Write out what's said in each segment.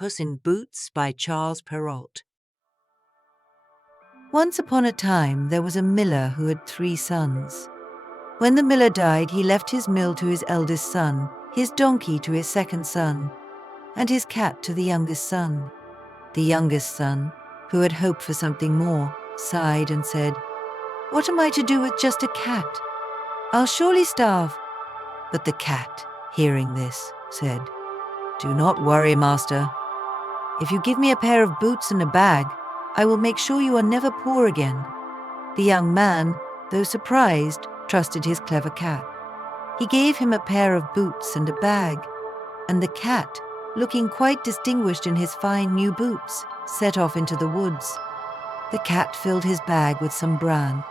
Puss in Boots by Charles Perrault. Once upon a time there was a miller who had 3 sons. When the miller died, he left his mill to his eldest son, his donkey to his second son, and his cat to the youngest son. The youngest son, who had hoped for something more, sighed and said, "What am I to do with just a cat? I'll surely starve." But the cat, hearing this, said, "Do not worry, master. If you give me a pair of boots and a bag, I will make sure you are never poor again." The young man, though surprised, trusted his clever cat. He gave him a pair of boots and a bag, and the cat, looking quite distinguished in his fine new boots, set off into the woods. The cat filled his bag with some bran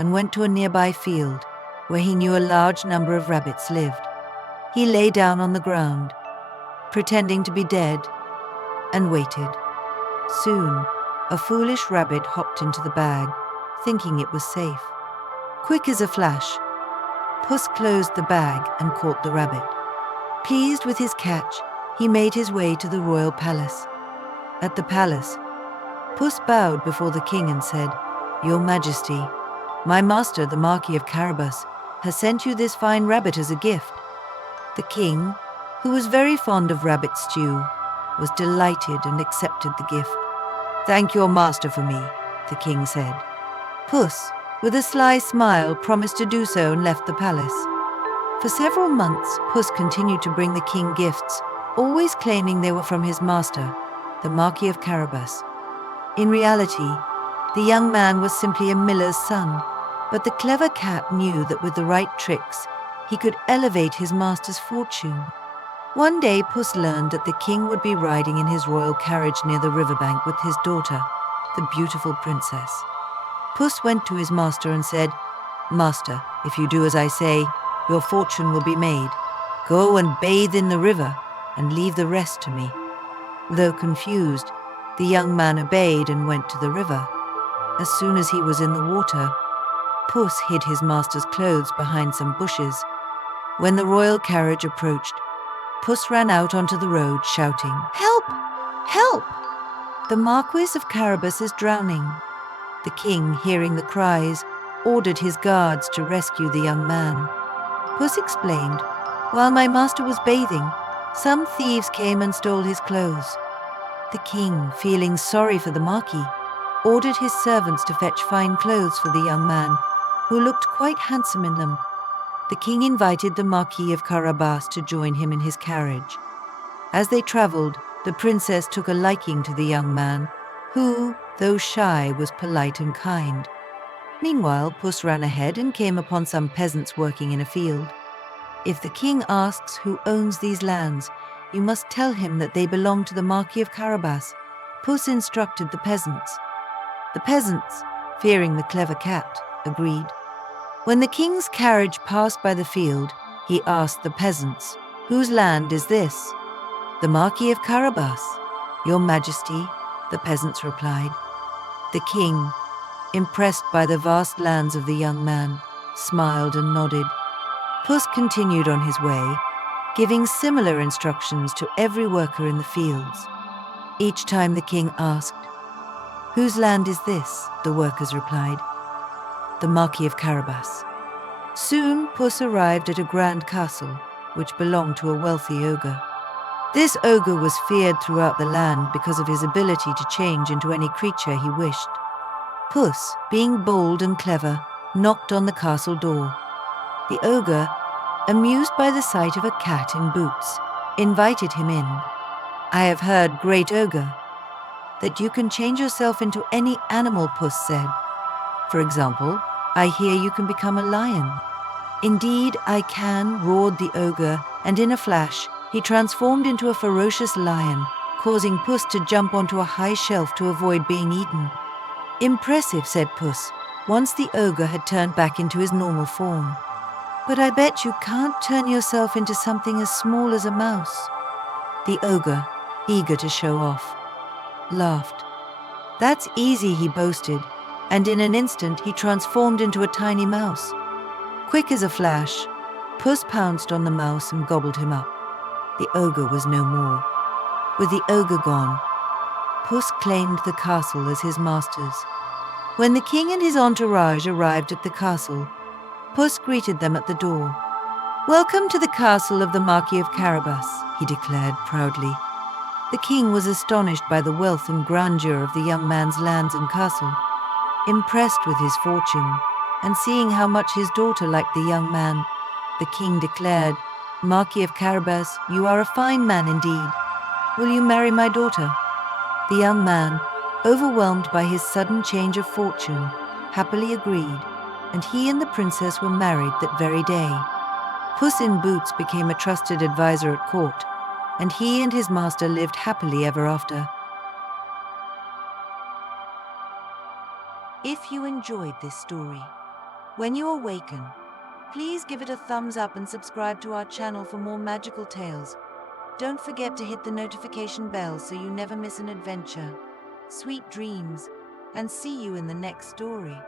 and went to a nearby field where he knew a large number of rabbits lived. He lay down on the ground, pretending to be dead, and waited. Soon, a foolish rabbit hopped into the bag, thinking it was safe. Quick as a flash, Puss closed the bag and caught the rabbit. Pleased with his catch, he made his way to the royal palace. At the palace, Puss bowed before the king and said, "Your Majesty, my master, the Marquis of Carabas, has sent you this fine rabbit as a gift." The king, who was very fond of rabbit stew, was delighted and accepted the gift. "Thank your master for me," the king said. Puss, with a sly smile, promised to do so and left the palace. For several months, Puss continued to bring the king gifts, always claiming they were from his master, the Marquis of Carabas. In reality, the young man was simply a miller's son, but the clever cat knew that with the right tricks, he could elevate his master's fortune. One day, Puss learned that the king would be riding in his royal carriage near the riverbank with his daughter, the beautiful princess. Puss went to his master and said, "Master, if you do as I say, your fortune will be made. Go and bathe in the river and leave the rest to me." Though confused, the young man obeyed and went to the river. As soon as he was in the water, Puss hid his master's clothes behind some bushes. When the royal carriage approached, Puss ran out onto the road shouting, "Help! Help! The Marquis of Carabas is drowning." The king, hearing the cries, ordered his guards to rescue the young man. Puss explained, "While my master was bathing, some thieves came and stole his clothes." The king, feeling sorry for the Marquis, ordered his servants to fetch fine clothes for the young man, who looked quite handsome in them. The king invited the Marquis of Carabas to join him in his carriage. As they traveled, the princess took a liking to the young man, who, though shy, was polite and kind. Meanwhile, Puss ran ahead and came upon some peasants working in a field. "If the king asks who owns these lands, you must tell him that they belong to the Marquis of Carabas," Puss instructed the peasants. The peasants, fearing the clever cat, agreed. When the king's carriage passed by the field, he asked the peasants, "Whose land is this?" "The Marquis of Carabas, Your Majesty," the peasants replied. The king, impressed by the vast lands of the young man, smiled and nodded. Puss continued on his way, giving similar instructions to every worker in the fields. Each time the king asked, "Whose land is this?" the workers replied, "The Marquis of Carabas." Soon Puss arrived at a grand castle, which belonged to a wealthy ogre. This ogre was feared throughout the land because of his ability to change into any creature he wished. Puss, being bold and clever, knocked on the castle door. The ogre, amused by the sight of a cat in boots, invited him in. "I have heard, great ogre, that you can change yourself into any animal," Puss said. "For example, I hear you can become a lion." "Indeed, I can," roared the ogre, and in a flash, he transformed into a ferocious lion, causing Puss to jump onto a high shelf to avoid being eaten. "Impressive," said Puss, once the ogre had turned back into his normal form. "But I bet you can't turn yourself into something as small as a mouse." The ogre, eager to show off, laughed. "That's easy," he boasted, and in an instant he transformed into a tiny mouse. Quick as a flash, Puss pounced on the mouse and gobbled him up. The ogre was no more. With the ogre gone, Puss claimed the castle as his master's. When the king and his entourage arrived at the castle, Puss greeted them at the door. "Welcome to the castle of the Marquis of Carabas," he declared proudly. The king was astonished by the wealth and grandeur of the young man's lands and castle. Impressed with his fortune, and seeing how much his daughter liked the young man, the king declared, "Marquis of Carabas, you are a fine man indeed. Will you marry my daughter?" The young man, overwhelmed by his sudden change of fortune, happily agreed, and he and the princess were married that very day. Puss in Boots became a trusted advisor at court, and he and his master lived happily ever after. If you enjoyed this story, when you awaken, please give it a thumbs up and subscribe to our channel for more magical tales. Don't forget to hit the notification bell so you never miss an adventure. Sweet dreams, and see you in the next story.